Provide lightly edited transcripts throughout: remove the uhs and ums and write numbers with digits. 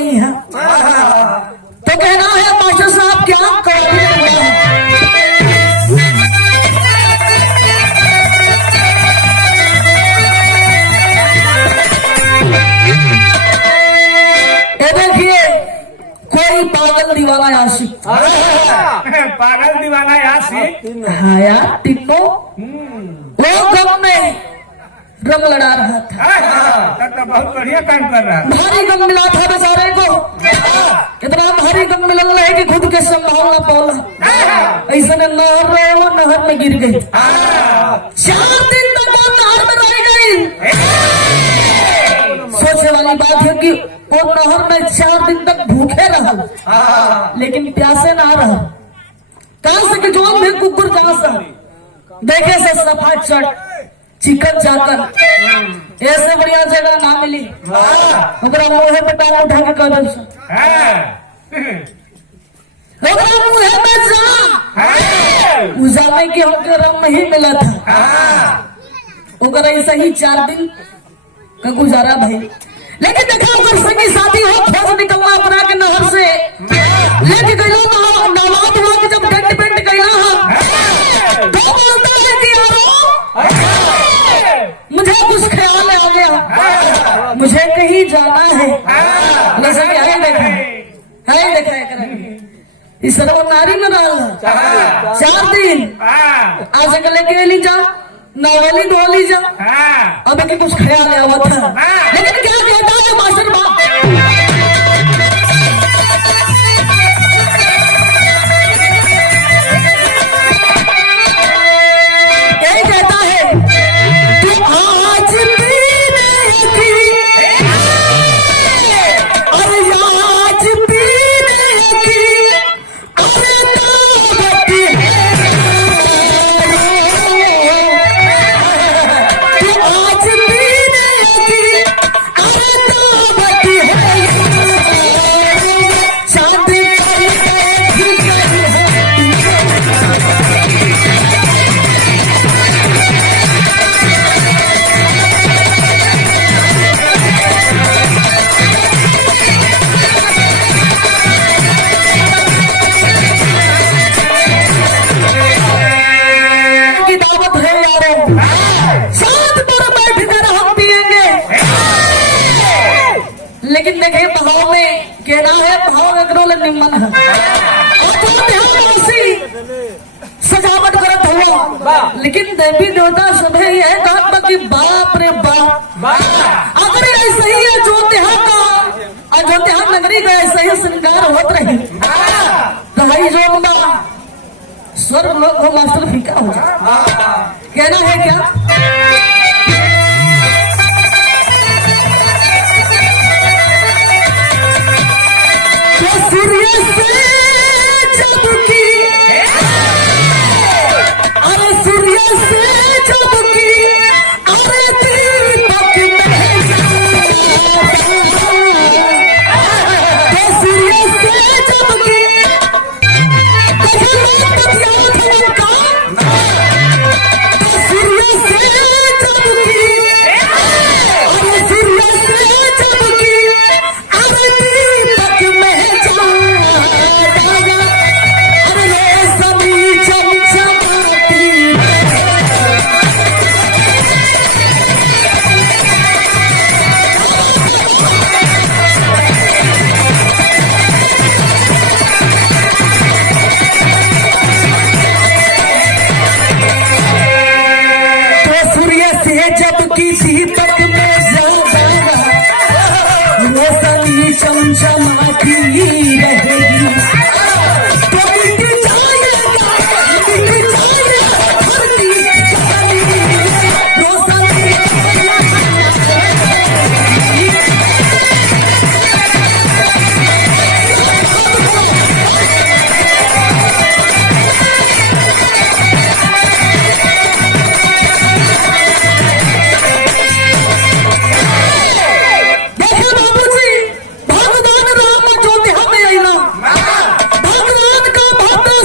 नहीं है। तो कहना है मास्टर साहब क्या देखिए कोई पागल दीवाना आशिक, पागल दीवाना आशिक, हाँ यार तीनों वो गम में रंग लड़ा रहा था। तब तो बहुत बढ़िया काम कर रहा है। भारी गम मिला था बेचारे को, कितना भारी गम मिलल है कि खुद के संभालना पौला। ऐसा नहर रहे वो नहर में गिर गई। 4 दिन तक वो नहर में रह गई। सोचने वाली बात है कि वो नहर में 4 दिन तक भूखे रहा, लेकिन प्यासे ना रहा। कहां से कि जो में कुकुर जहां से देखे से सफा चढ़ चिकन चाकन ऐसे बढ़िया जगह ना मिली। ओकरा मुहे पे टांग उठा के कदम से ओकरा मुहे पे जा उजामे की हमके रम ही मिला था। ओकरा ऐसा ही 4 दिन का गुजारा भाई। लेकिन देखा ओकर संगी साथी हो खोज निकलना अपना के नहर से लेके गइलो नवाब हुआ कि जब टेंट पेंट कइला तो बोलता है कि यारो मुझे कुछ ख्याल आ गया, मुझे कहीं जाना है। जैसे कि है देखा इस नारी में डाल 4 दिन आज लेके ली जा नवेली धोली जा। अब कि कुछ ख्याल आवा था, लेकिन क्या कहता है मास्टर बाप यही कहता है कि आज पीने की अरे आज पीने की अरे दावत है कि आज पीने की अरे दावत है शादी की दावत है यारों, साथ पर बैठ कर हम पिएंगे। लेकिन देखे भाव में कहना है भाव एकरो निम्न है। सजावट करत हुआ, लेकिन देवी देवता सभी यह कहा कि बाप रे बाप अगर ऐसे ही अयोध्या का अयोध्या नगरी का ऐसे ही श्रृंगार होत रही तो भाई जो स्वर्ग लोग हो मास्टर फीका हो जाए। कहना है क्या तो सूर्य से जब की अरे सूर्य से जब की अरे दीपक में तो सूर्य से जब की दीपक में रोशनी चमचमाती रहेगी तो मिट जाएगा रोशनी भगवान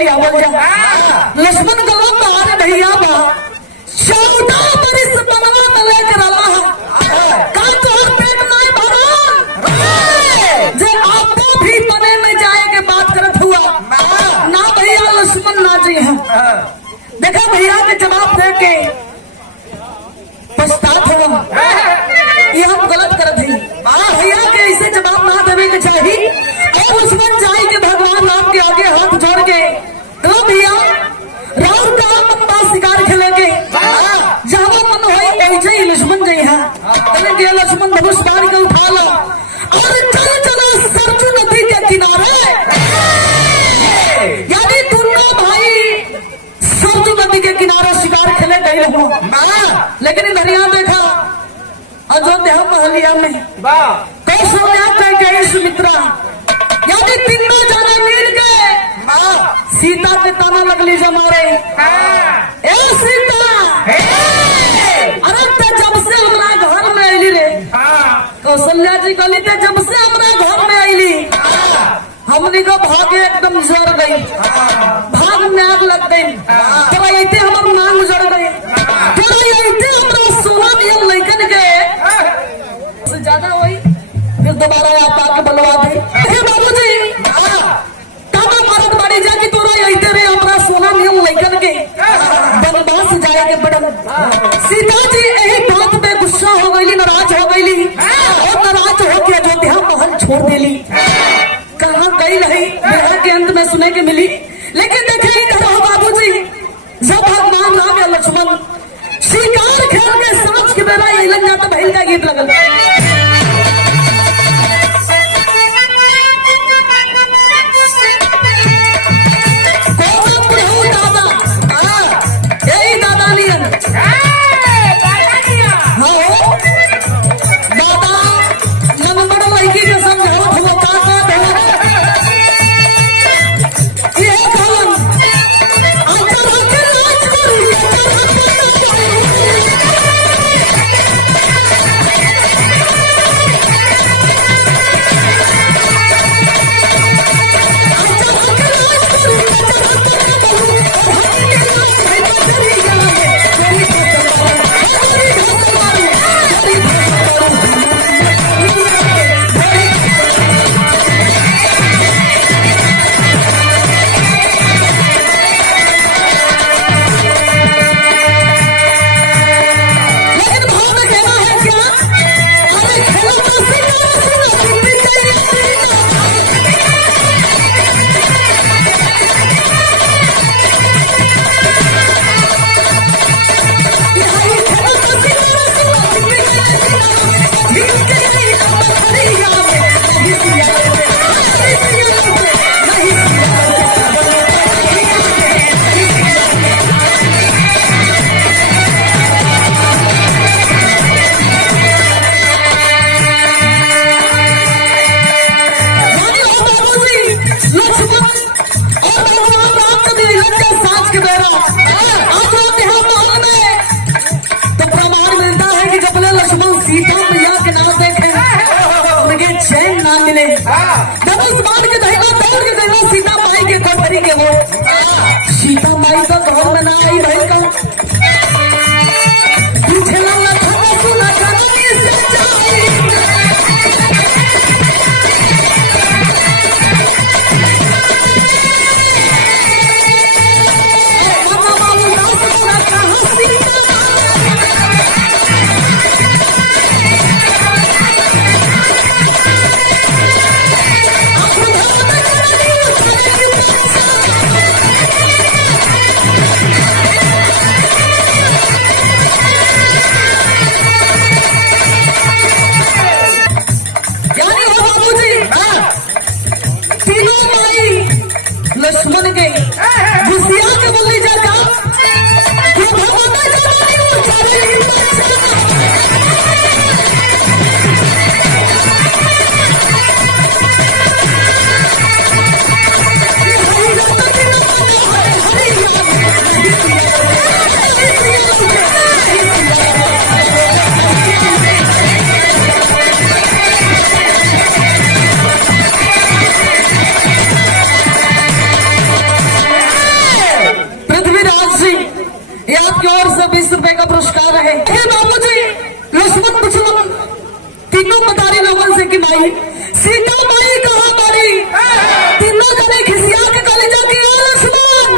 लिया बोल जा लक्ष्मण गलो बाहर भैया बा 14 बरिस बनवा में लेकर आला का तोहर पेट नहीं भरल जे आपको भी बने में जाए के बात करत हुआ ना भैया लक्ष्मण ना जी हम देखा भैया के जवाब दे के पछतात हुआ ये हम गलत करत ही भैया के ऐसे जवाब ना देवे के चाहिए और लक्ष्मण जाई के भगवान राम के आगे हाथ जोड़ के तो भैया राम का लंबा शिकार खेलेंगे जहां मन होई ऐसे ही लक्ष्मण जी हां कहने के लक्ष्मण धनुष बाण के उठा लो और चल चलो सरजू नदी के किनारे यानी दोनों भाई सरजू नदी के किनारे शिकार खेले गए हो लेकिन इधर यहाँ देखा अयोध्या महलिया में कौशल्या कह गए सुमित्रा यानी तीनों जाने मिल गए सीता के ताना लगली जमारे ए सीता अरे ते जब से हमरा घर में आईली रे कौशल्या जी कहली ते जब से हमरा घर में आईली हमनी को भागे एकदम जड़ गई भाग में आग लग गई तो ऐसे हमार मांग जड़ गई तो ऐसे हमरा सोना नियम लइकन के से ज्यादा होई फिर दोबारा आप आके बलवा दे हे बाबूजी कामा मारत बाड़ी जा कि तोरा ऐसे रे हमरा सोना नियम लइकन के बनवास जाए के बड़न सीता जी यही बात पे गुस्सा हो गईली नाराज हो गईली और नाराज होके अयोध्या महल छोड़ देली कहाँ गई नहीं विवाह के अंत में सुने के मिली लेकिन देखे इधर हो बाबूजी जब भगवान राम या लक्ष्मण शिकार खेल के सांझ के बेला ये लग जाता बहन का गीत लगल धनुष बाण के दहिना दौड़ के गई सीता माई के कोठरी के वो सीता माई का घर में ना आई भाई का पीछे लगा था सुना करनी से जाई मामा मामू दास का कहां सीता तीनों मतारी लोगन से कि माई सीता माई कहाँ मारी। तीनों जने खिसिया के कलेजा की लक्ष्मण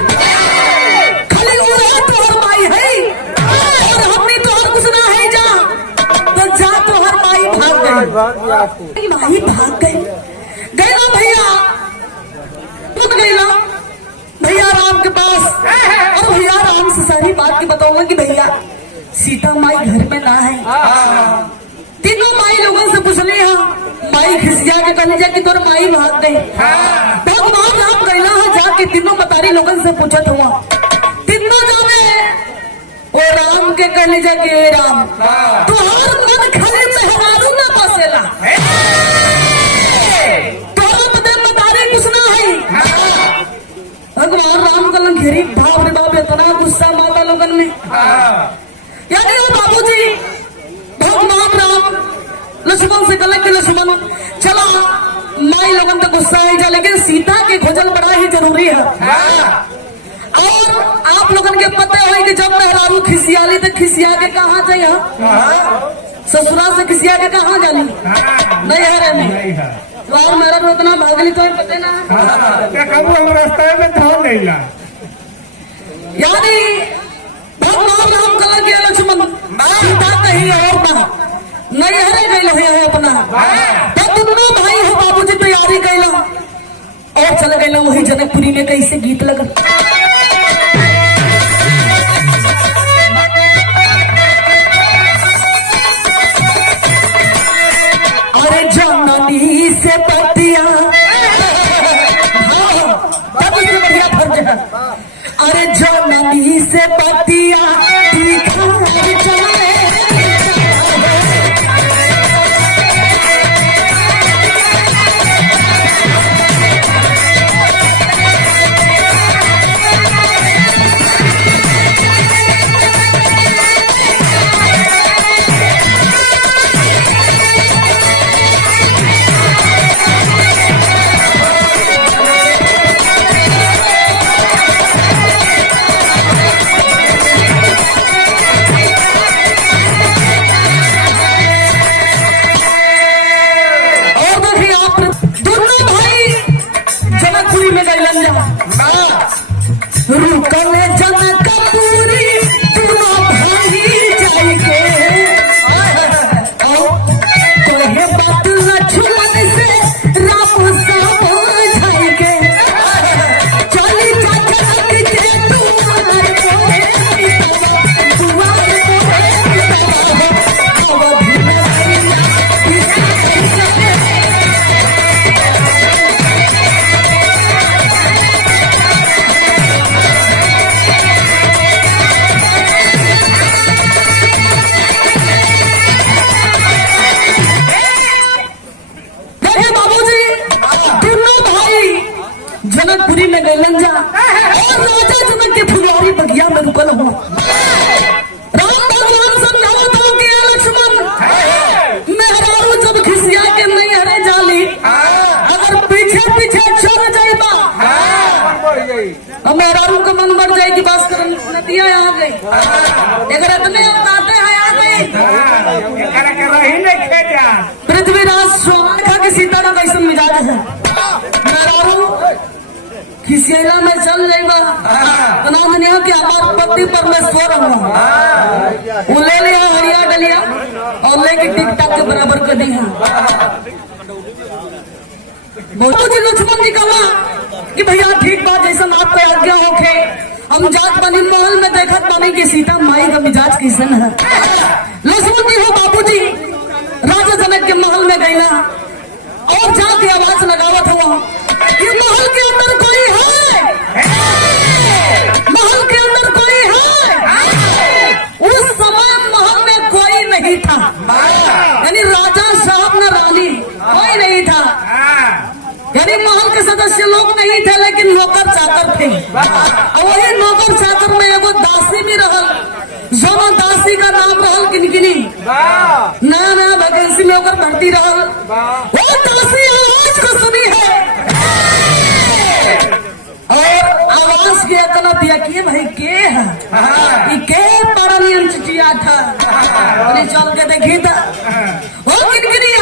खाली उड़ा तोहर माई है और हमने तोहर कुछ ना है जा तो जा तोहर माई भाग गई। माई भाग गई गई ना भैया उठ गई ना भैया राम के पास और भैया राम से सारी बात की बताऊंगा कि भैया सीता माई घर में ना है। तीनों माई लोगों से पूछ ली माई खिसिया के कलेजा की तोर माई भाग गई। भगवान राम गईला है जाके तीनों मतारी लोगन से पूछत हुआ तीनों जाने ओ राम के कलेजा के राम तुहार मन खाली मेहरारू ना बसेला तोरा बदे मतारी कुछ ना है। भगवान राम कलन घेरी बाप रे बाप इतना गुस्सा माता लोगन में यानी वो बाबूजी भगवान राम लक्ष्मण से कल के लक्ष्मण चला माई लोगन तो गुस्सा है जा लेकिन सीता के खोजल बड़ा ही जरूरी है। और आप लोगन के पता है कि जब मेहरारू खिसियाली तो खिसिया के कहाँ जाइए ससुरा से खिसिया के कहाँ जानी नहीं है नहीं और मेरा उतना भागली तो पता ना रास्ते में धान नहीं ला यानी भगवान राम कल के लक्ष्मण सीता कहीं और ना नहीं हरे गई है अपना तब दोनों भाई हो बाबूजी तैयारी कैला और चल गए वही जनकपुरी में कैसे गीत लगा। अरे जननी से पतिया अरे जननी से पतिया जनकपुरी में गैलन जा और राजा जनक के फुलवारी बगिया में रुकल हुआ। राम भगवान समझाओ तो कि लक्ष्मण मेहरारू जब खिसिया के नहीं हरे जाली अगर पीछे पीछे चल जाइबा मेहरारू का मन बढ़ जाएगी बास कर नदियां आ गई अगर इतने बताते हैं आ गई पृथ्वीराज स्वामी की सीता का कैसे मिजाज है मेहरारू खिसियाला में चल जाएगा बना नहीं हो कि हमारे पति परमेश्वर वो ले लिया हरिया डलिया और लेके टिकटॉक के बराबर कर दिया। बहुत लक्ष्मण जी कहा कि भैया ठीक बात जैसा आपको आज्ञा होके हम जात बनी महल में देखत पानी की सीता माई का मिजाज कैसन है। लक्ष्मण जी हो बाबूजी राजा जनक के महल में गई ना और जाके आवाज लगावत हुआ कि महल के अंदर कोई है महल के अंदर कोई है। उस समय महल में कोई नहीं था यानी राजा साहब न रानी कोई नहीं था यानी महल के सदस्य लोग नहीं थे लेकिन नौकर चाकर थे और वही नौकर चाकर में एगो दासी भी रहल जो दासी का नाम रहल किनकिनी नया नया वैकेंसी में होकर भर्ती रहल वो दासी आवाज को सुनी है और आवाज के इतना दिया कि भाई के है के पढ़ा नियम चिटिया था चल के देखी था वो किनकिनी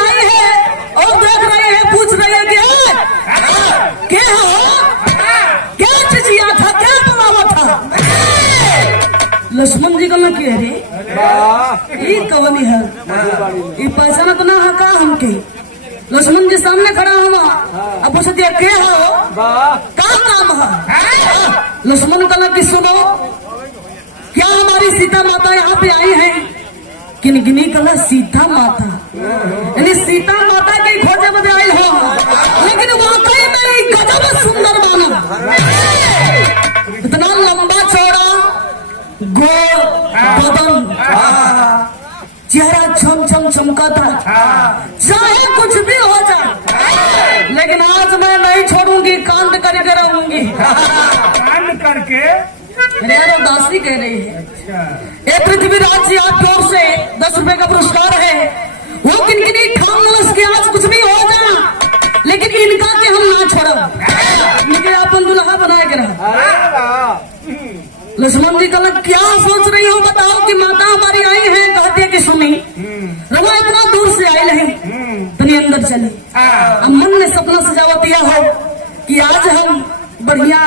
कि अरे ये कवनी है, ये पहचान तो ना है का हमके। लक्ष्मण जी सामने खड़ा हुआ, अब पूछ दिया के हो का काम है। लक्ष्मण कहा कि सुनो, क्या हमारी सीता माता यहाँ पे आई है? किनकिनी कला सीता माता, यानी सीता माता की खोजे बदे आई हो, लेकिन वाकई में गजब सुंदर माना। इतना लंबा चौड़ा गोल बदन, चेहरा छम छम चमका था, चाहे कुछ भी हो जाए, लेकिन आज मैं नहीं छोड़ूंगी, कांड करके रहूंगी। कांड करके अरे यार दासी कह रही है, ये पृथ्वीराज जी आप ओर से 10 रुपए का पुरस्कार है, वो किनकिनी ठाम नलस के आज कुछ भी हो जा, लेकिन इनका के हम ना छोड़ो, इनके अपन दुल्हा बनाए के रहा। लक्ष्मण जी कहा क्या सोच रही हो बताओ कि माता हमारी आई है, कहते कि सुनी रवा इतना दूर से आई नहीं, तनी अंदर चली। अब मन ने सपना सजावा दिया हो कि आज हम बढ़िया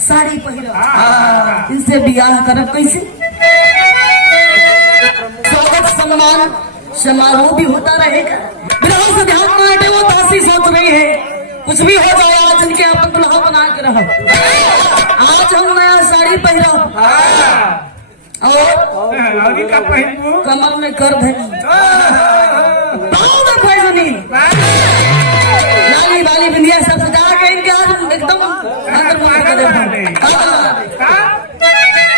साड़ी पहना, इनसे ब्याह करब कैसे। स्वागत सम्मान समारोह भी होता रहेगा, बिना से ध्यान न हटे। वो दासी सोच रही है कुछ भी हो जाए, आज इनके अपन दुल्हा बना के रहो, आज हम नया साड़ी पहनो और का पहनू कमर में कर धनी, पाँव में पैजनी, लाली बाली बिंदिया सब सजा के इनके आज एकदम अंदर मुंह कर देना।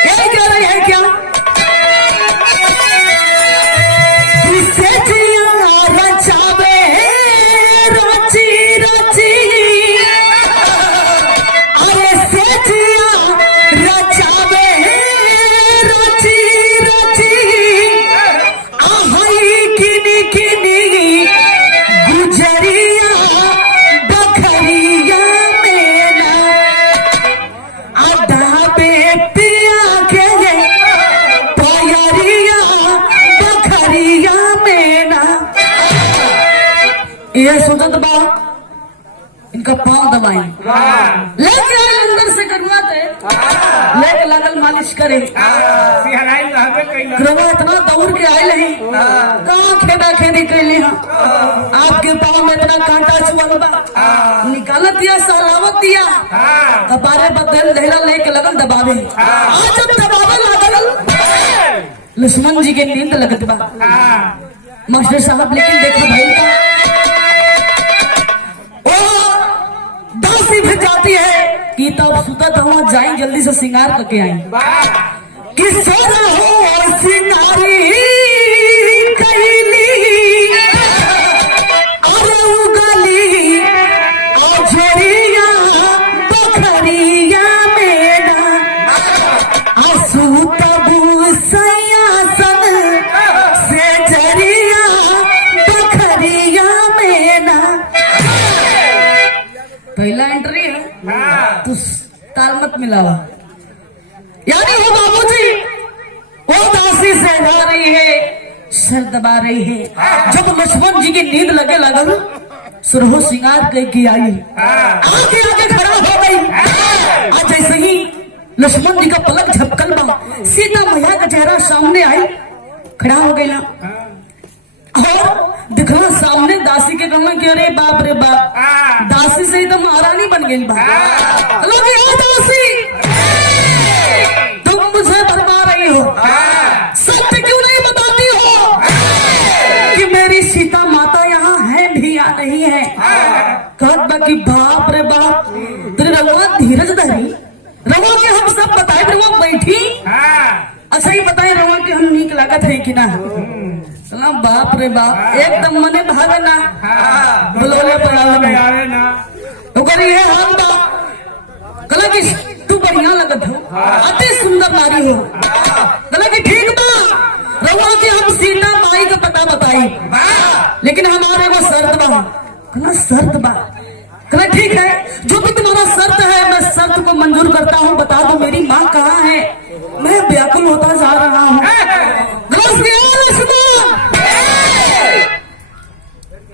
यही कह रही है क्या? किसे जिया रचावे रची रची, अरे से जिया रचावे रची रची, आहई किनी किनी गुजरिया बखरिया मेरा, आधा बेटिया के पयरिया बखरिया मेरा। ये सुनत बा इनका पाँव दबाई, लेके आए अंदर से करुआ दे, लेके लागल मालिश करे, सिहराई रहबे कइला। रवा इतना दौड़ के आए नहीं, कहाँ खेदा खेदी कैली हम, आपके पाँव में इतना कांटा चुभल बा, निकालत दिया सलावत दिया, कपारे बदल धैला लेके लगल दबावे। आज जब दबावे लागल लक्ष्मण जी के नींद लगत बा। मास्टर साहब लेकिन देखो भाई का दासी भी जाती है कि तब सुतत हुआ जाए जल्दी से श्रृंगार करके आई, कि सोना हो सिंगारी कैली, अरे उगली अजरिया बखरिया मेरा, आंसू तबू सयासन से जरिया बखरिया मेरा। पहला एंट्री है तो ताल मत मिलावा, यानी वो बाबूजी वो दासी सहला रही है, सर दबा रही है। जब लक्ष्मण जी की नींद लगे लगल सुरहो श्रृंगार की आई, आगे आगे खड़ा हो गई। आज जैसे ही लक्ष्मण जी का पलक झपकल बा, सीता मैया का चेहरा सामने आई, खड़ा हो गई और दिखला सामने दासी के कमर के, अरे बाप रे बाप, दासी से एकदम महारानी बन गई बा। लोग ये दासी तुम मुझे भरमा रही हो, सत्य क्यों नहीं बताती हो कि मेरी सीता माता यहाँ है भी या नहीं है। कहत बा कि बाप रे बाप, तेरे रघुआ धीरज धरी, रघुआ के हम सब बताए, रघुआ बैठी अच्छा ही बताए रघुआ के हम नीक लागत है कि ना। बाप रे बाप, एकदम मने भावे ना, बुलोले पर आवे ना, तो करी है हम बा कला कि तू बढ़िया लगत हो, अति सुंदर नारी हो। कला कि ठीक बा, रघुआ के हम सीता माई का पता बताई, लेकिन हमारे वो शर्त बा। कला शर्त बा, कला ठीक है, जो भी तुम्हारा शर्त है मैं शर्त को मंजूर करता हूँ, बता दो मेरी माँ कहाँ है, मैं व्याकुल होता जा रहा हूँ।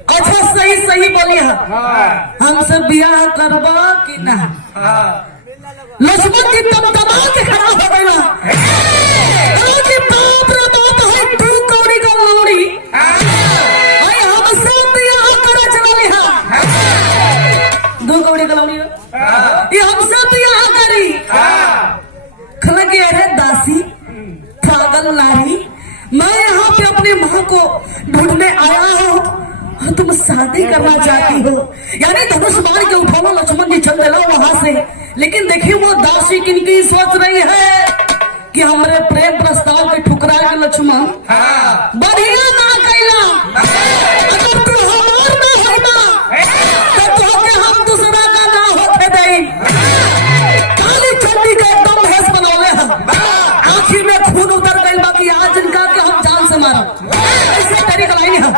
अच्छा सही सही बोलिए, हमसे ब्याह करवा कि ना। लक्ष्मण जी तब दबा के खड़ा हो गया कि बाप रे बाप है तू कौड़ी का लौड़ी भाई हमसे दिया करे चला लिहा दो कौड़ी का लौड़ी ये हमसे दिया करी खलगे है दासी पागल नारी मैं यहाँ पे अपनी माँ को ढूंढने आया हूँ और तुम शादी करना चाहती हो यानी धनुष मार के उठाओ लक्ष्मण जी चल दिला वहां से लेकिन देखिए वो दासी किनकी सोच रही है कि हमारे प्रेम प्रस्ताव के ठुकराए लक्ष्मण बढ़िया ना कैला अगर तू हमार ना होना तो हम दूसरा का ना होते दे काली चंडी का एकदम भैंस बनौले हम आखिर में खून उतर गई बाकी आज इनका कि हम जान से मारा ऐसे तरीका नहीं है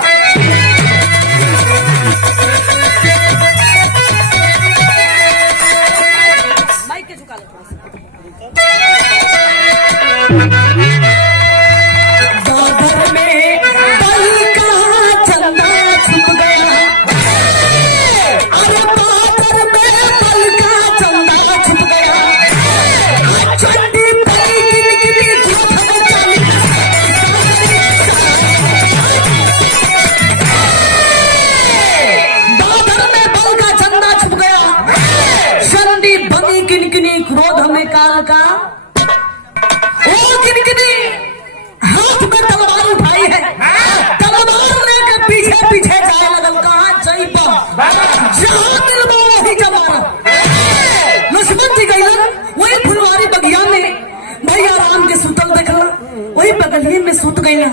क्रोध में काल का ओ किनकिनी हाथ में तलवार उठाई है तलवार लेके पीछे पीछे जाए लगल कहा जयपा जहां मिलबो वही जमाना लक्ष्मण जी गइलन वही फुलवारी बगिया में भैया राम के सुतल देखला वही बगलिए में सुत गइला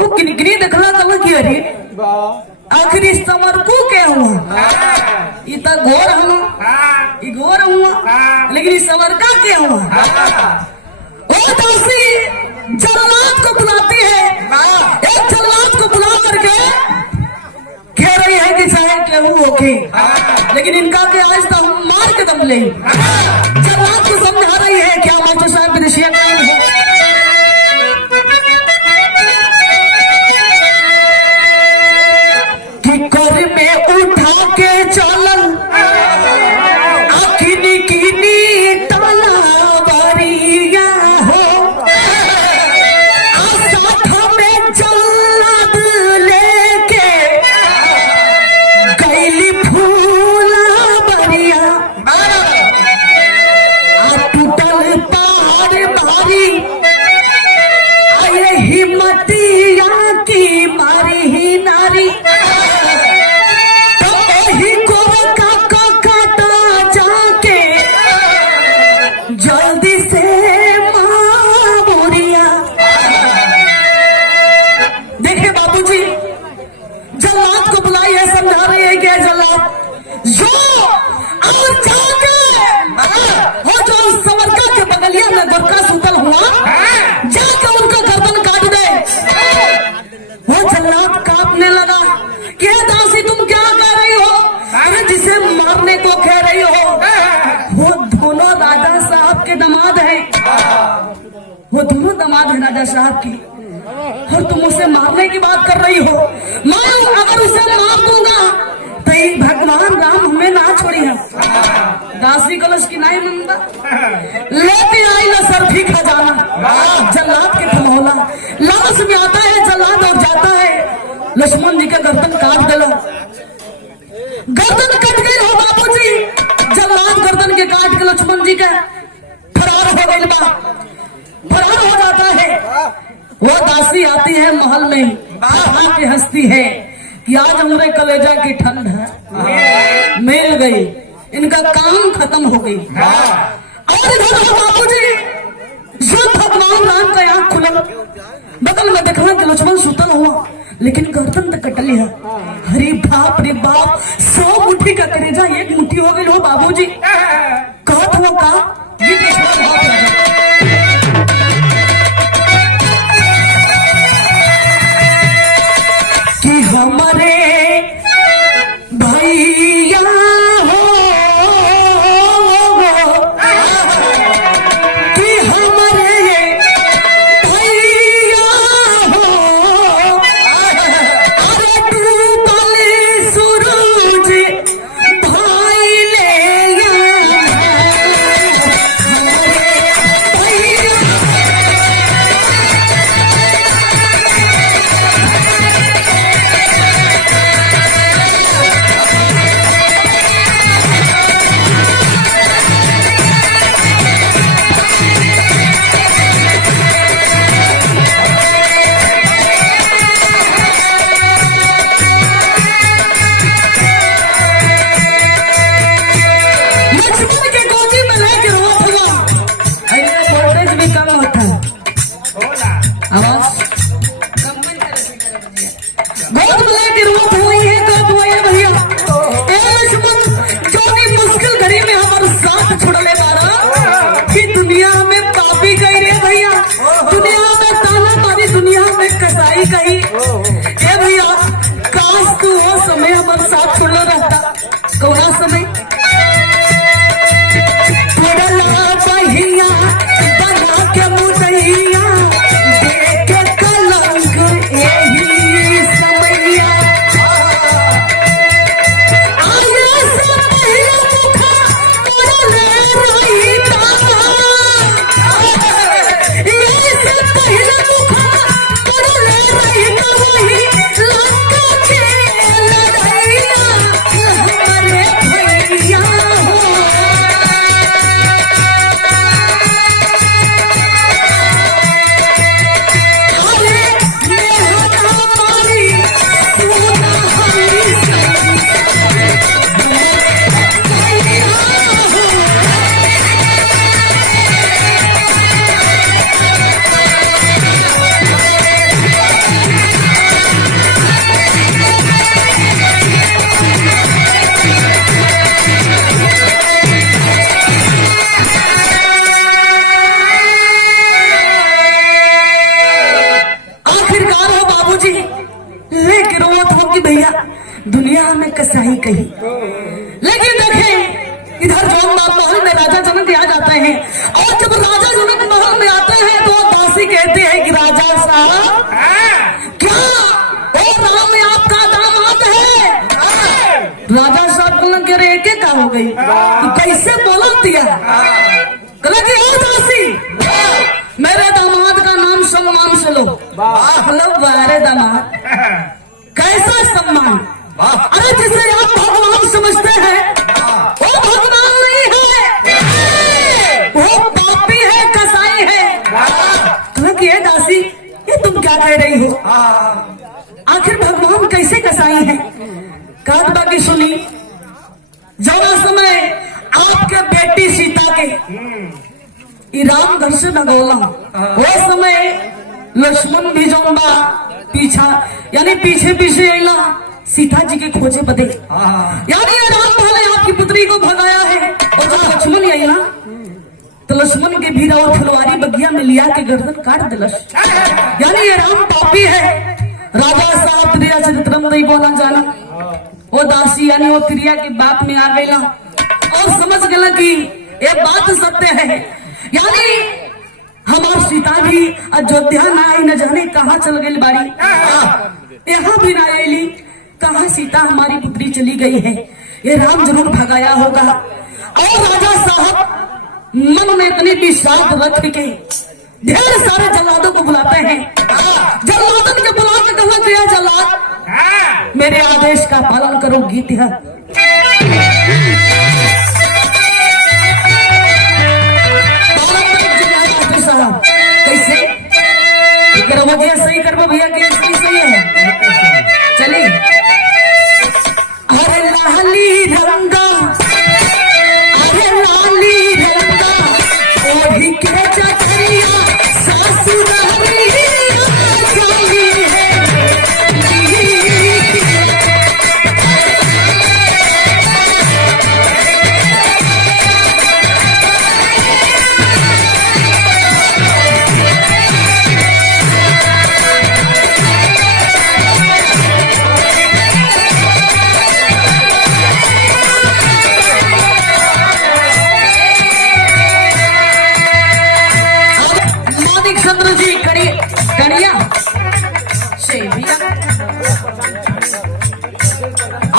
वो किनकिनी देखला कल की अरे आखिर इस समर को क्या हुआ ये तो घोर हुआ ये घोर हुआ लेकिन इस समर का क्या हुआ वो दासी जल्लाद को बुलाती है एक जल्लाद को बुला करके कह रही है कि चाहे केहू होके लेकिन इनका के आज तो हम मार के दम ले जल्लाद को समझा रही है क्या मास्टर साहब विदेशिया है कर में उठा के चलल अखिनी किनी तलवारिया हो साथ में जल्लाद लेके गैली फूला बरिया टूटल पार भारी आए हिम्मतिया की मारी ही नारी जल्दी से मामूरिया देखिए बाबूजी जल्लाद को बुलाई है समझा रही है क्या जल्लाद जो और जाके वो जो समरका के बगलिया में गोरका सुतल हुआ जाके उनका गर्दन काट दे वो जल्लाद कांपने लगा कि दासी तुम क्या कह रही हो अरे जिसे मारने को कह रही हो वो दोनों राजा साहब के दामाद है वो दोनों दामाद है राजा साहब की और तुम उसे मारने की बात कर रही हो मैं अगर उसे मार दूंगा तो भगवान राम हमें ना छोड़ी है दासी कलश की नहीं नंदा लेते आई ना सरफी खजाना जल्लाद के थमौला लाश में आता है जल्लाद और जाता है लक्ष्मण जी का गर्दन काट दिला गर्दन कट गई हो बाबूजी जल्लाद गर्दन के काट के लक्ष्मण जी का फरार हो गई फरार हो जाता है वो दासी आती है महल में के हंसती है कि आज हमारे कलेजा की ठंड है मिल गई इनका काम खत्म हो गई और इधर बाबूजी जब भगवान राम का आंख खुला बगल में देखा कि लक्ष्मण सुतल हुआ लेकिन गर्दन तक कट लिया अरे बाप रे बाप 100 मुट्ठी का कलेजा एक मुट्ठी हो गई हो बाबूजी कहत हो का कि हमारे भैया हो कि हमारे भैया हो अरे डूबल सूरज भाई ले लेकिन वो था कि भैया दुनिया में कसाई कही। लेकिन देखें इधर जौन महल में राजा जनक आ जाते हैं, और जब राजा जनक महल में आते हैं तो दासी कहते हैं कि राजा साहब क्या ओ राम आपका दामाद है? राजा साहब बोला कि अरे एक का हो गई, तो कैसे बोला दिया? कहला कि ओ दासी मेरे दामाद का नाम सम्मान से लो। मतलब वारे दामाद कैसा सम्मान? अरे जिसे आप भगवान समझते हैं वो भगवान नहीं है, वो पापी है, कसाई है। कहला कि ए दासी ये तुम क्या कह रही हो? आखिर भगवान कैसे कसाई है? कहा बाकी सुनी, जब समय आपके बेटी सीता के राम घर से भगोला वो समय लक्ष्मण भी जौनबा पीछा यानी पीछे पीछे अला सीता जी के खोजे बदे, यानी ये राम भले आपकी पुत्री को भगाया है। और जब लक्ष्मण अला तो लक्ष्मण के भीरा और फुलवारी बगिया में लिया के गर्दन काट दिलस, यानी ये राम पापी है। राजा साहब त्रिया चरित्रम नहीं बोला जाना, वो दासी यानी वो त्रिया के बाप में आ गईला और समझ गला कि ये बात सत्य है, यानी हमार सीता भी अयोध्या ना आई, न जाने कहाँ चल गई बाड़ी, यहाँ भी ना आईली, कहाँ सीता हमारी पुत्री चली गई है, ये राम जरूर भगाया होगा। और राजा साहब मन में इतनी विश्वास रख के ढेर सारे जल्लादों को बुलाते हैं। जल्लादन के बुला के कहना किया जल्लाद मेरे आदेश का पालन करो, गीत है। कैसे भैया सही कर भैया के सही है, चलिए। अरे लाली रंगा, अरे लाली रंगा ओढ़ी के चकरिया सासुरारी चली है।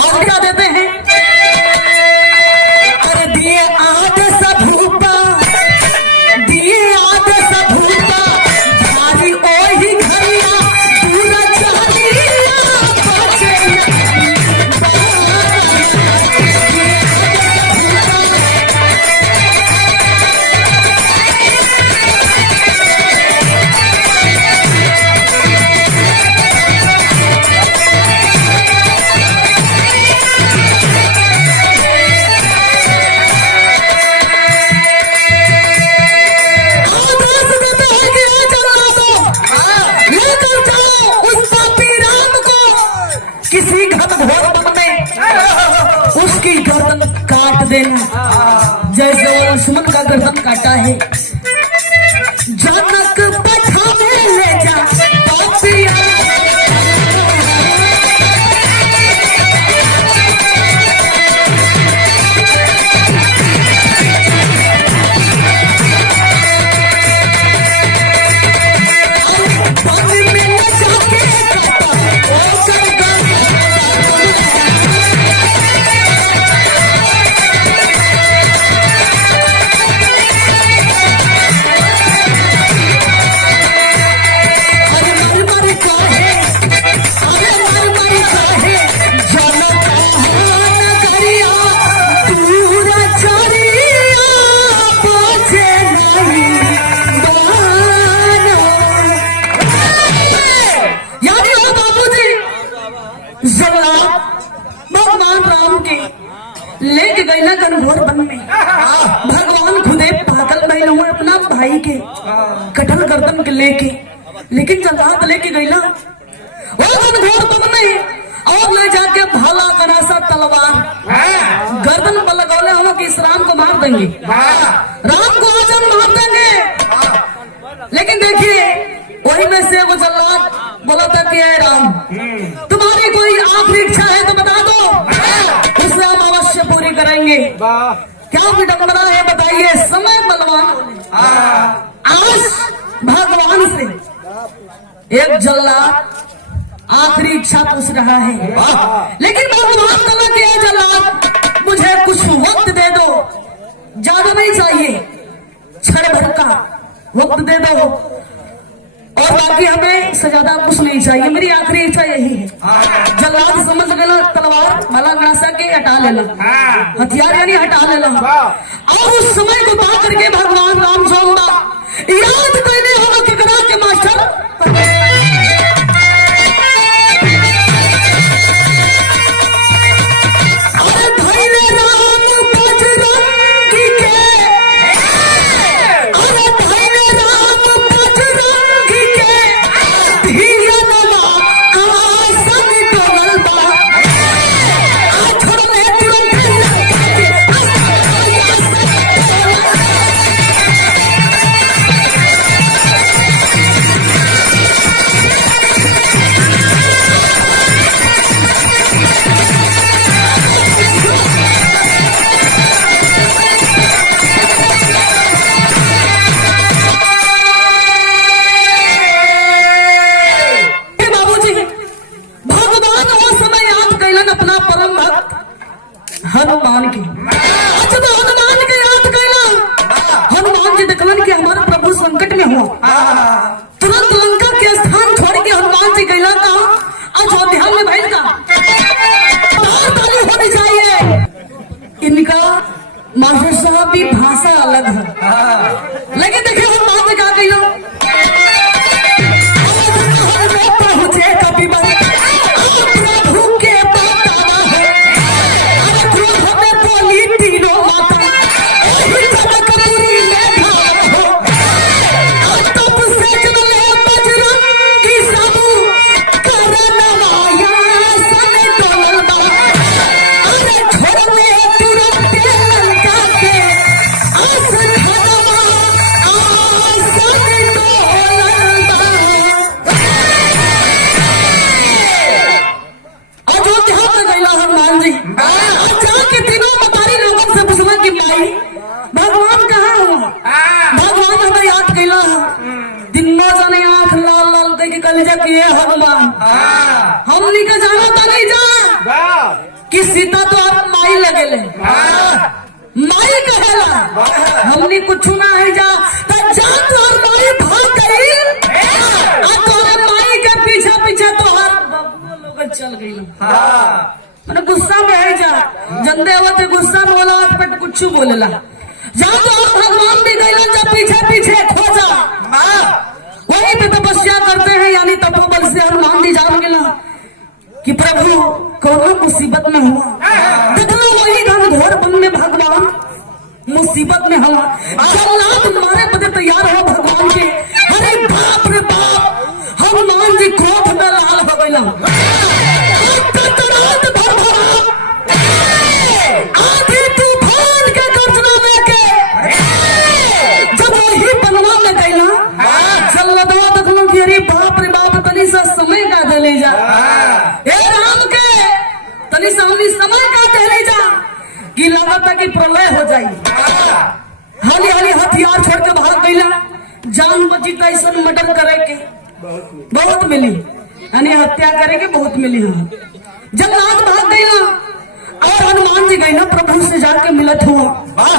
और क्या देते हैं? अरे दिए आद सबूता, दिए आद सबूता भारी ओही घरिया पूरा चालिया बचे। किसी घनघोर वन में उसकी गर्दन काट देना, जैसे वो लक्ष्मण का गर्दन काटा है। जनक पठाने ले जा पापिया, भगवान राम के लेके गई ना घनघोर वन में। भगवान खुदे पागल बहन हुए अपना भाई के कटल गर्दन के लेके, लेकिन जल्लाद लेके गई ना वो घनघोर वन में, और ले जाके भाला कनासा तलवार गर्दन पर लगौले हम कि इस राम को मार देंगे, राम को आज मार देंगे। लेकिन देखिए वही में से वो जल्लाद बोला था कि राम आखिरी इच्छा है तो बता दो, उसे हम अवश्य पूरी करेंगे। क्या विडंबना है बताइए, समय बलवान। आज भगवान से एक जल्लाद आखिरी इच्छा पूछ रहा है, लेकिन भगवान गला के जल्लाद मुझे कुछ वक्त दे दो, ज्यादा नहीं चाहिए, क्षण भर का वक्त दे दो, और बाकी हमें से ज्यादा कुछ नहीं चाहिए, मेरी आखिरी इच्छा यही है। जल्लाद समझ गया, तलवार भला गणासा के हटा लेना, हथियार यानी हटा लेना। और उस समय को पा करके भगवान राम जाऊंगा याद करने होगा किकरा के मास्टर। हनुमान की हनुमान के याद करना, हनुमान जी देखलन कि हमारा प्रभु संकट में हुआ, तुरंत लंका के स्थान छोड़ के हनुमान जी गैला का अयोध्या में बैठ का ताली होनी चाहिए। इनका मास्टर साहब की भाषा अलग है, लेकिन देखिए हनुमान जी क्या गैला पहुंचे कभी प्रभु के भगवान कहाँ हो, भगवान हमें याद कैला, दिन में जाने आंख लाल लाल देख के कलेजा किए हनुमान, हमनी का जाना था नहीं जा कि सीता तो आप माई लगेले, माई कहेला, हमनी कुछ ना है जा तो हर माई भाग गई, अब तो हर माई के पीछे पीछे तो हर बबुआ लोग चल गई। मैंने गुस्सा में है जा जंदे हुए गुस्सा में बोला पट कुछ बोलेला, जहाँ तो आप भगवान भी गए जब पीछे पीछे खोजा, वहीं पे तपस्या करते हैं, यानी तपोबल से हनुमान जी जान गया कि प्रभु कौन मुसीबत में हुआ, देख लो वही घनघोर वन में भगवान मुसीबत में हुआ, जल्लाद मारे बदे तैयार हो भगवान के, अरे बाप रे बाप, हनुमान जी क्रोध में लाल हो गए, आधी तूफान के गर्जना लेके जब वही बनवा में गई ना, जल्लादवा देखलो कि अरे बाप रे बाप, तनी सा समय का दले जा, ए राम के तनी सा हमनी समय का दले जा कि लगता कि प्रलय हो जाई, हाली हाली हथियार छोड़ के भाग गईला, जान बची तो ऐसा मर्डर करे के बहुत मिली, यानी हत्या करे के बहुत मिली। जल्लाद भाग गईला और हनुमान जी गई ना प्रभु से जाके मिलत हुआ,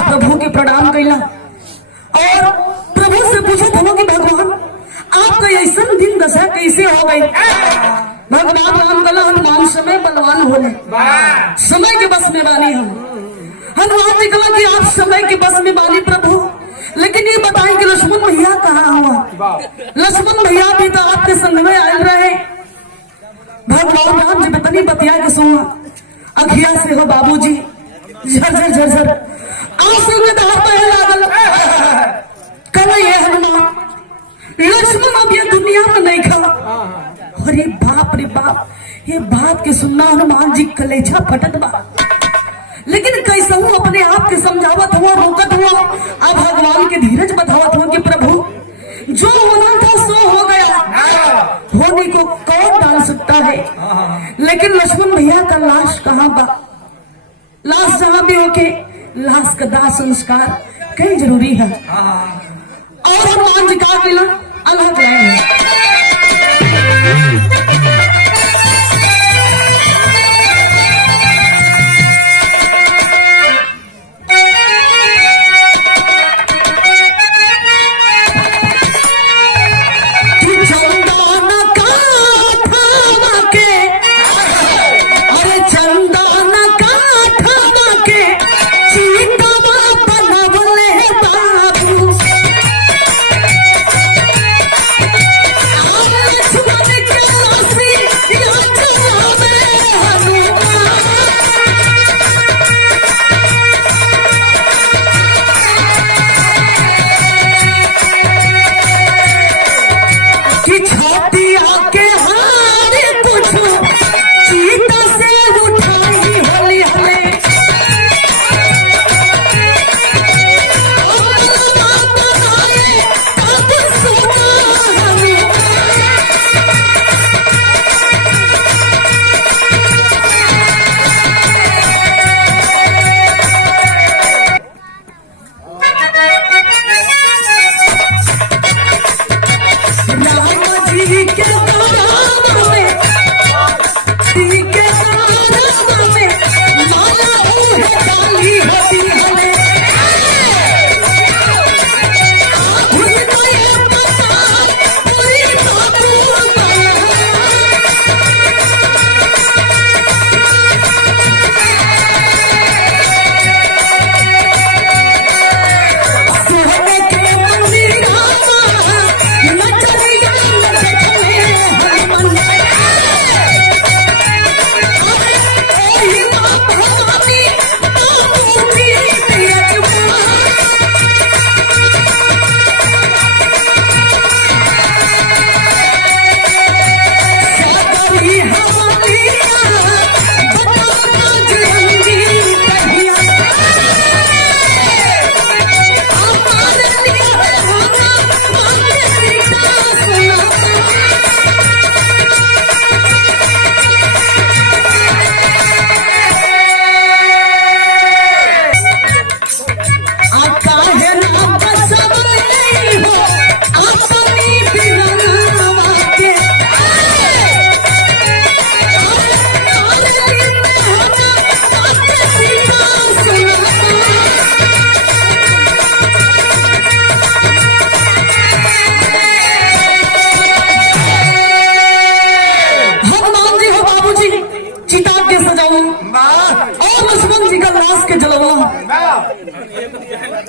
प्रभु के प्रणाम कैला और प्रभु से पूछत हुआ कि भगवान आपका ऐसा दिन दशा कैसे हो गई। भगवान राम गला हनुमान समय बलवान होले, समय के बस में बानी हम। हनुमान जी कहा कि आप समय के बस में बानी प्रभु, लेकिन ये बताएं कि लक्ष्मण भैया कहाँ हुआ, लक्ष्मण भैया भी तो आपके संग में आए रहे। भगवान राम जी बतनी बतिया के सुना, अखिया से हो बाबूजी झरझर झरझर आंसू के धार बहे लागल, कल ये हनुमान लक्ष्मण अब ये दुनिया में नहीं खा। अरे बाप रे बाप, ये बात के सुनना हनुमान जी कलेजा फटत बा, लेकिन कैसे हूँ अपने आप के समझावत हुआ, रोकत हुआ, अब भगवान के धीरज बतावत हुआ कि प्रभु जो होना था सो हो गया, होने को कौन डाल सकता है। लेकिन लक्ष्मण भैया का लाश कहाँ बा? लाश जहाँ भी होके लाश का दाह संस्कार कई जरूरी है। और हनुमान जी का मिला अलग लाइन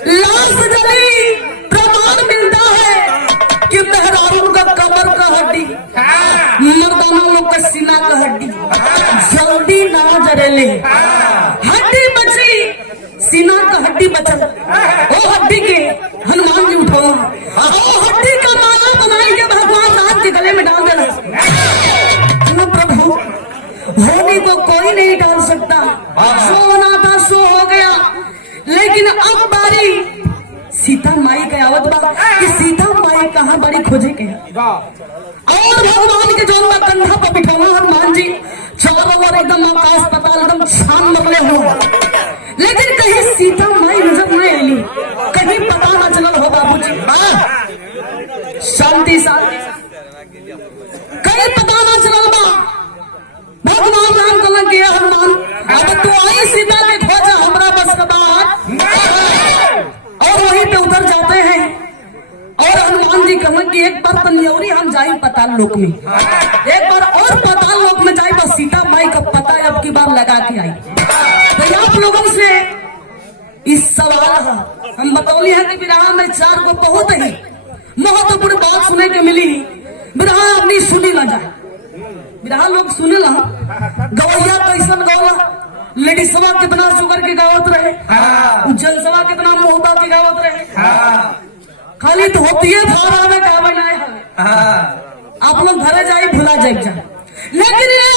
लाश जली प्रमाण मिलता है कि मेहरारू का कमर का हड्डी मर्दाना लोग का सीना का हड्डी जल्दी ना जरेले हड्डी बची सीना का हड्डी बचल वो हड्डी के हनुमान जी उठाओ वो हड्डी का माला बनाई के भगवान राम के गले में डाल देना। प्रभु होने को कोई नहीं डाल सकता, सो होना था सो हो गया। लेकिन अब बारी सीता माई के आवत बा कि सीता माई कहाँ बड़ी खोजे के और भगवान के जोन में कंधा पर बिठावा हनुमान जी चारों ओर एकदम आकाश पताल एकदम छान मरले हो। लेकिन कहीं सीता माई नजर नहीं आई, कहीं पता न चलल हो बाबूजी शांति शांति कहीं पता न चलल बा। भगवान राम को लग गया हनुमान अब तो आई सीता के खोजा हमरा बस का बात और वहीं पे उतर जाते हैं। और हनुमान जी कहना कि एक बार तनियौरी हम जाए पताल लोक में, एक बार और पताल लोक में जाए बस सीता माई का पता अब की बार लगा के आई। तो आप लोगों से इस सवाल हम बतौली है कि बिरहा में 4 को बहुत ही महत्वपूर्ण बात सुने के मिली। बिरहा अपनी सुनी ना जाए, बिरहा लोग सुने ला गवैया कैसन गौला, लेडीसवा कितना शुगर के गावत रहे, जनसवा कितना मोहबा के गावत रहे। खाली तो होती है खाना में का बनाए आप लोग घरे जाए भुला जाए, लेकिन ये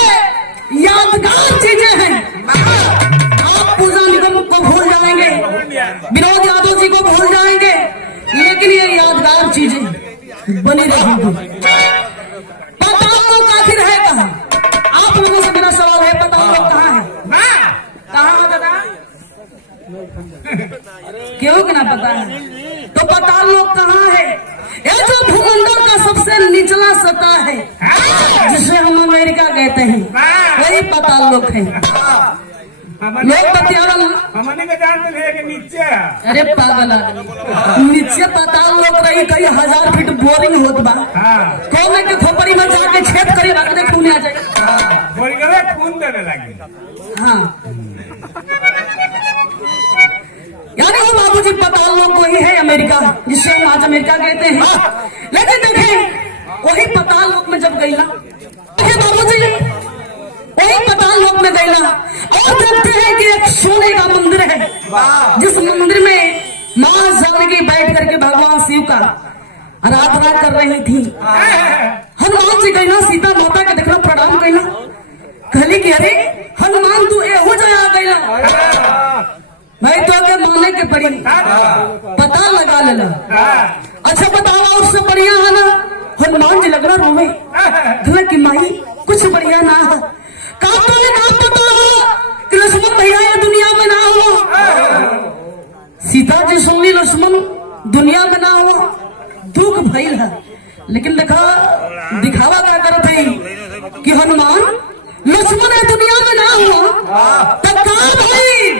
यादगार चीजें हैं। आप पूजा निगम को भूल जाएंगे, विनोद यादव जी को भूल जाएंगे, लेकिन ये यादगार चीजें बनी रहेंगी। क्यों कि ना पता है? तो पाताल लोक कहाँ है? ये जो भूमंडल का सबसे निचला सतह है, जिसे हम अमेरिका कहते हैं, वही पाताल लोक है। लोग बतियावल हमने के जानते थे कि नीचे है। अरे पागल आदमी, नीचे पाताल लोक रही कई हजार फीट बोरिंग होत बा। कौन के खोपड़ी में जाके छेद करी रखने खून आ जाए। बोरिंगवे खून देने लगे। हाँ, यानी वो बाबूजी पाताल लोक वही है अमेरिका, जिसे हम आज अमेरिका कहते हैं। लेकिन देखें, वही पाताल लोक में जब गईला, बाबूजी वही पाताल लोक में गईला और देखते हैं कि एक सोने का मंदिर है, जिस मंदिर में मां जानकी बैठ करके भगवान शिव का आराधना कर रही थी। हनुमान जी गईला, सीता माता के देखना प्रणाम कईला, कहली कि अरे हनुमान तू एहो जया गईला, भाई तो के माने के पड़ी, पता लगा लेला। अच्छा बताओ, उससे बढ़िया है ना? हनुमान जी लगना रोवे, कहला कि माई कुछ बढ़िया ना है, का तो ना पता हो कि लक्ष्मण भैया ये दुनिया में ना हो। सीता जी सुनली लक्ष्मण दुनिया में ना हो, दुख भइल है। लेकिन देखा दिखावा क्या करत है कि हनुमान लक्ष्मण ये दुनिया में ना हो तब कहा भाई,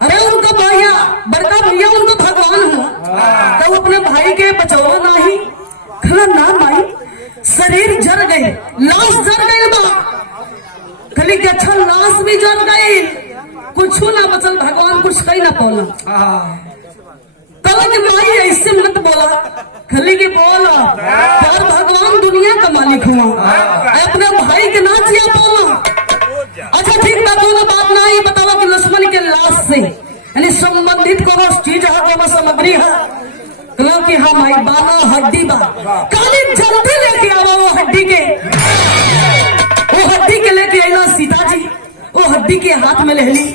अरे उनका भैया बड़का भैया उनको भगवान हो, तो अपने भाई के बचौला नहीं। खला ना भाई, शरीर जल गए, लाश जल गई बा, खली के अच्छा लाश भी जल गई, कुछ ना बचल, भगवान कुछ कही ना बोला। कल की माई ऐसे मत बोला, खली की बोला पर भगवान दुनिया का मालिक हुआ, अपने भाई के ना जिया बोला। अच्छा ठीक बात, दोनों बात ना ही बतावा कि लक्ष्मण के लाश से यानी संबंधित कोनो चीज है, कोनो सामग्री है, कि हाँ माई बाला हड्डी बा, काली जल्दी लेके आवा वो हड्डी के, वो हड्डी के लेके आईला सीता जी, वो हड्डी के हाथ में ले ली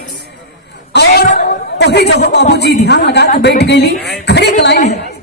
और वही जो बाबूजी ध्यान लगा के बैठ गई, खड़ी कलाई है।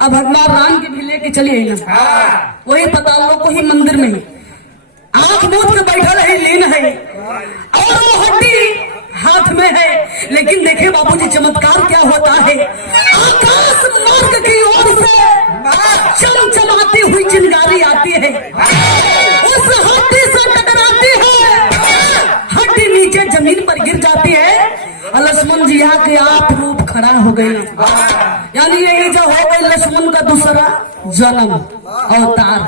अब भगवान राम के भी लेके चली आई ना, वही पाताल लोक वही मंदिर में आंख मूंद के बैठा रहे, लीन है और वो हड्डी हाथ में है। लेकिन देखे बाबूजी चमत्कार क्या होता है, आकाश मार्ग की ओर से चमचमाती हुई चिंगारी आती है, उस हड्डी से टकराती है, हड्डी नीचे जमीन पर गिर जाती है और लक्ष्मण जी यहाँ के आप रूप खड़ा हो गए। यानी यही जो हो गई लक्ष्मण का दूसरा जन्म अवतार,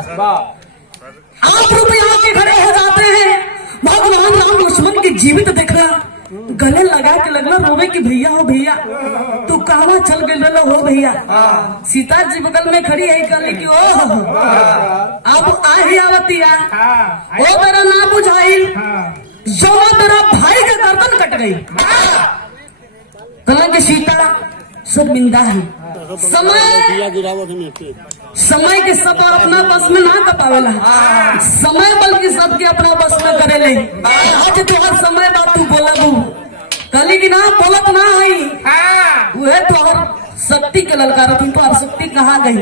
आप रूप यहाँ के खड़े हो जाते हैं। भगवान राम लक्ष्मण की जीवित देखना, गले लगा के लगना रोवे कि भैया हो भैया तू कहाँ चल गए हो भैया। सीता जी बगल में खड़ी है, कहले कि ओह अब आही आवतिया, ओ मेरा ना बुझाइल, जो तेरा भाई का गर्दन कट गई। कहला कि सीता शर्मिंदा है, समय के सब अपना बस में ना कपावेला, समय बल्कि सबके अपना बस में करेले। आज तोहर समय बात तू बोला बू, कहली कि ना बोलत ना आई, वह तोहर शक्ति के ललकार थी, तो शक्ति कहाँ गई।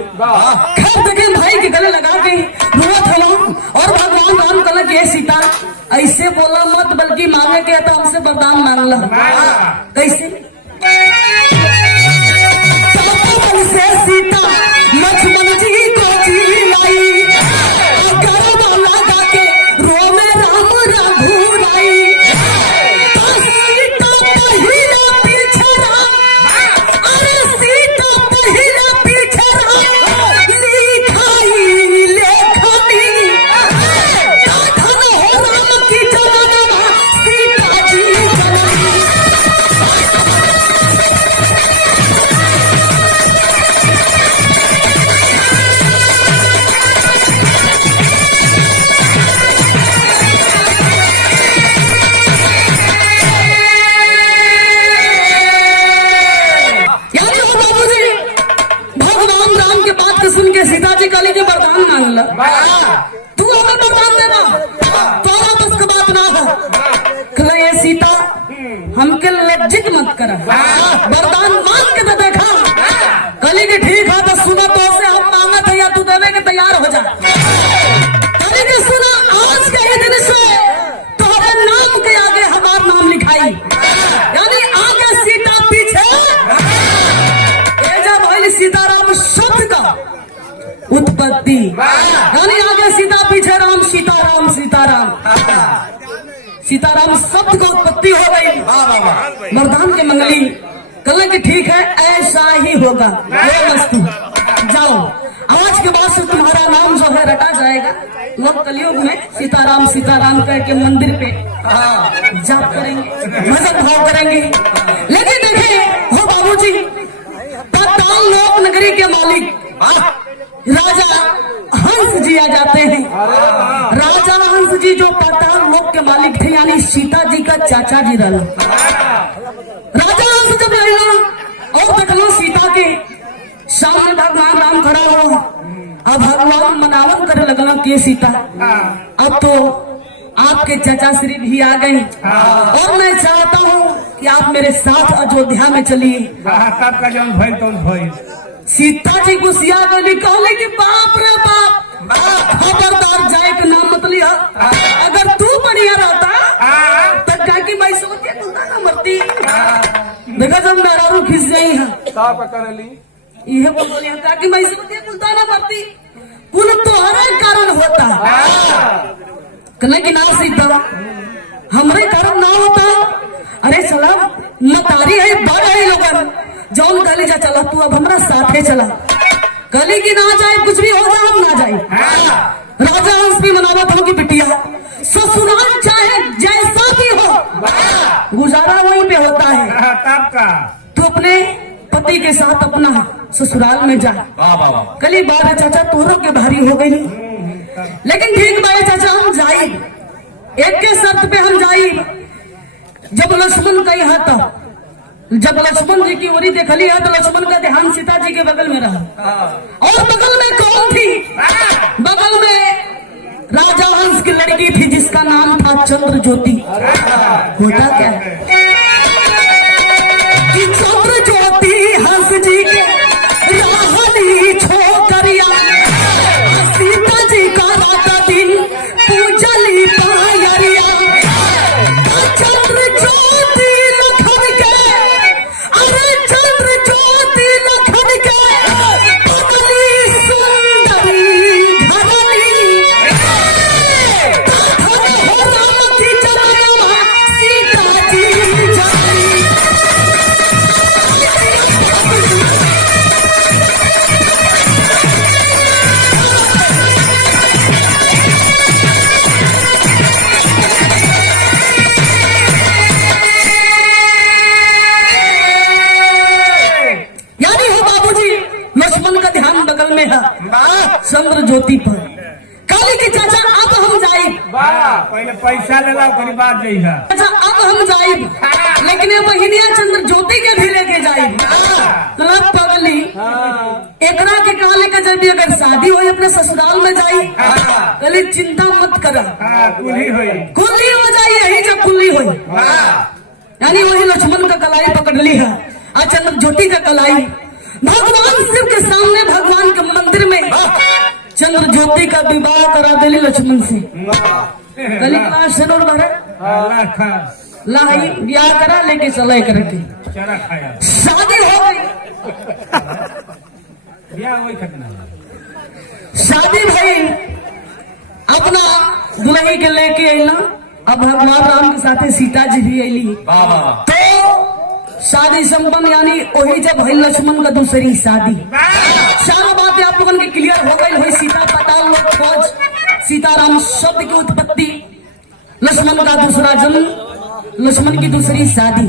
खैर देखे भाई के गले लगा गई, रोत हलो और भगवान राम कहला कि सीता ऐसे बोला मत, बल्कि मांगे के तो हमसे वरदान मांगला। कैसे? से सीता लक्ष्मण जी को चिल्लाई, गरबा लगा के रोवे राम रघुराई, सीता पहिला पीछे राम, अरे सीता पहिला पीछे राम, लिखाई ले जी कहली कि वरदान मांगला, तू हमें वरदान देना, तोरा बस के बात ना हो। कहला ये सीता हमके लज्जित मत करा, वरदान मांग के तो देखा। कहली कि ठीक है तो सुना, तो से हम मांगत है या तू देवे के तैयार हो जा। कहली कि सुना, आज के ही दिन से तोहरे नाम के आगे हमार नाम लिखाई, यानी आगे सीता पीछे सीताराम शब्द का उत्पत्ति, यानी आगे सीता पीछे राम, सीताराम सीताराम सीताराम शब्द का उत्पत्ति हो गई। वरदान के मंगली कहले कि ठीक है ऐसा ही होगा, ये वस्तु जाओ, आज के बाद से तुम्हारा नाम जो है रटा जाएगा। लोग कलयुग में सीताराम सीताराम कह के मंदिर पे जाप करेंगे, भजन भाव करेंगे। लेकिन देखें हो बाबूजी, पाताल लोक नगरी के मालिक राजा हंस जी आ जाते हैं। राजा हंस जी जो पाताल लोक के मालिक थे, यानी सीता जी का चाचा जी रहा। राजा हंस जब रहना और देखलो सीता के सामने भगवान राम खड़ा हो, अब भगवान मनावन करे लगना के सीता अब तो आपके चाचा श्री भी आ गए और मैं चाहता हूँ कि आप मेरे साथ अयोध्या में चलिए। सबका जौन भइल तौन भइल। सीता जी गुस्सिया गई, कहले कि बाप रे बाप, खबरदार जाए के नाम मत लिया। अगर तू बढ़िया रहता तो क्या की मैं सोच के कुत्ता ना मरती। देखा जब मेरा रू खिस गई है यह बोलिए क्या कि मैं सोच के कुत्ता ना मरती, कुल तोहरे कारण होता। कहले कि ना सीता हमरे कारण ना होता। अरे चला मतारी है, बड़ है लोगन, जौन कहले जा चला तू अब हमारा साथे चला। कहले कि ना जाए, कुछ भी हो जाए हम ना जाए। राजा हंस भी मनावत हो कि बिटिया ससुराल चाहे जैसा भी हो, गुजारा वहीं पे होता है। तू अपने पति के साथ अपना ससुराल में जा। कहली बारे चाचा तोरों के भारी हो गई, लेकिन ठीक बारे चाचा हम जाई, एक के शर्त पे हम जाई। जब लक्ष्मण कही था, जब लक्ष्मण जी की ओरी देखली है तो लक्ष्मण का ध्यान सीता जी के बगल में रहा। और बगल में कौन थी? बगल में राजा हंस की लड़की थी जिसका नाम था चंद्र ज्योति। होता क्या कि चंद्र ज्योति हंस जी के राहनी छोकरिया सीता जी का रात दिन पूजली पायरिया। चंद्र ज्योति लखन के, अरे चंद्र ज्योति लखन के पगली सुंदरी धरनी हो राम की जनवा सीता जी जानी। चंद्र ज्योति पर काली की चाचा अब हम जाए, पहले पैसा ले लो करी बात जई है। अच्छा अब हम जाए, लेकिन ये बहिनिया चंद्र ज्योति के भी लेके जाए। पगली एकरा के कहले के जब अगर शादी हो अपने ससुराल में जाई, कहले चिंता मत कर, कुल्ली हो जाए, यही जब कुल्ली हो, यानी वही लक्ष्मण का कलाई पकड़ ली है और चंद्र ज्योति का कलाई भगवान शिव के सामने भगवान के मंदिर में चंद्र ज्योति का विवाह करा दिली लक्ष्मण से। कली क्लास सनोर भरे लाई ब्याह करा लेके चला करके शादी हो गई। शादी भाई अपना दुल्ही के लेके अला। अब भगवान राम के साथे सीता जी भी अली तो शादी संपन्न, यानी वही जब भई लक्ष्मण का दूसरी शादी। सारा बात आप लोगों के क्लियर हो गई। हुई सीता पाताल लोक खोज, सीताराम शब्द की उत्पत्ति, लक्ष्मण का दूसरा जन्म, लक्ष्मण की दूसरी शादी।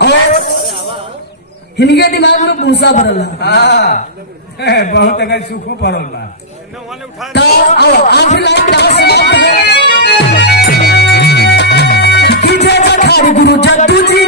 और इनके दिमाग में भूसा भरल बहुत अगर सुखो भरल बा। तो आखिरी लाइन समाप्त है कि जय जयकार गुरु जद्दू जी।